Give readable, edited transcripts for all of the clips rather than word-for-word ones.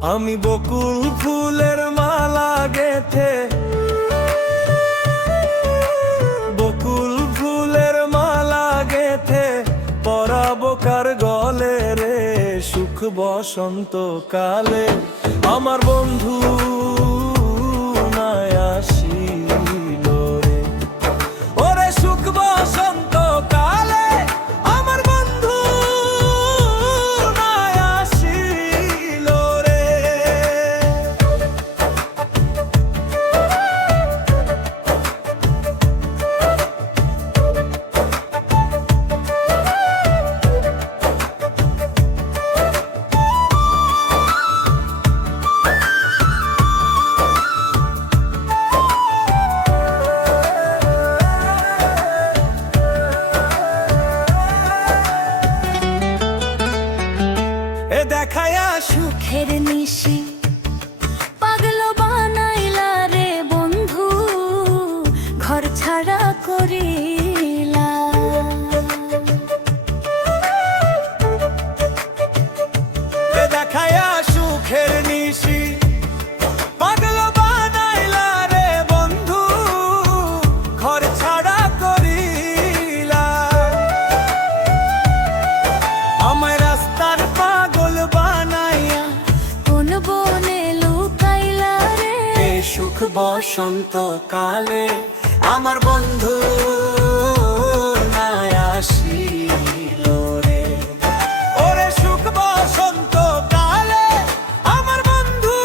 আমি বকুল ফুলের মালা গেথে, বকুল ফুলের মালা গেথে পরাবো কার গলে রে। সুখ বসন্ত কালে আমার বন্ধু নাই আসিল রে। ওরে সুখ বসন্ত কালে আমার বন্ধু নাই আসিল রে। এ দেখায়া সুখের নিশি পাগল বানাইলা রে বন্ধু, ঘর ছাড়া করিলা। এ দেখায়া সুখের নিশি পাগল বানাইলা রে বন্ধু, ঘর ছাড়া করিলা। আমায় রাস্তার পাগল বানাইয়া কোন বনে লুকাইলা রে। এ সুখ বসন্ত কালে আমার বন্ধু নাই আসিল রে। ওরে সুখ বসন্ত কালে আমার বন্ধু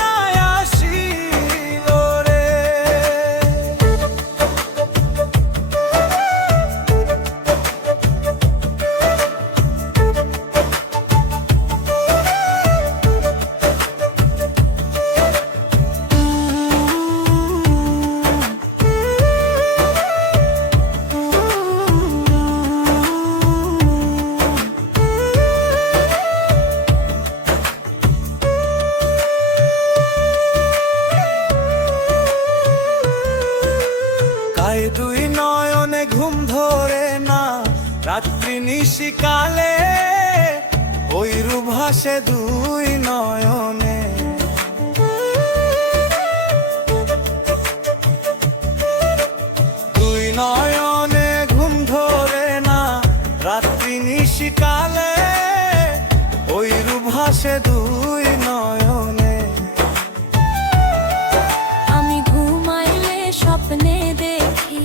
নাই আসিল রে। গায়ে দুই নয়নে ঘুম ধরে না রাত্রি নিশিকালে, ওই রূপ ভাসে দুই নয়নে। দুই নয়নে ঘুম ধরে না রাত্রি নিশিকালে, ওই রূপ ভাসে দুই নয়নে। আমি ঘুমাইলে স্বপ্নে দেখি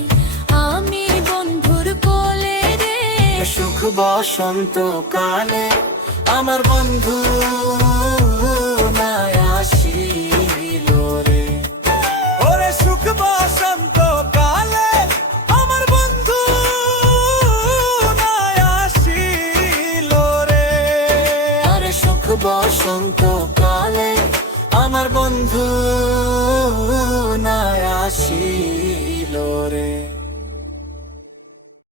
আমি বন্ধুর কোলে রে। সুখ বসন্ত কালে আমার বন্ধু নাই আসিল রে। ওরে সুখ বসন্ত কালে আমার বন্ধু নাই আসিল রে। আরে সুখ বসন্ত কালে আমার বন্ধু নাই আসিল রে।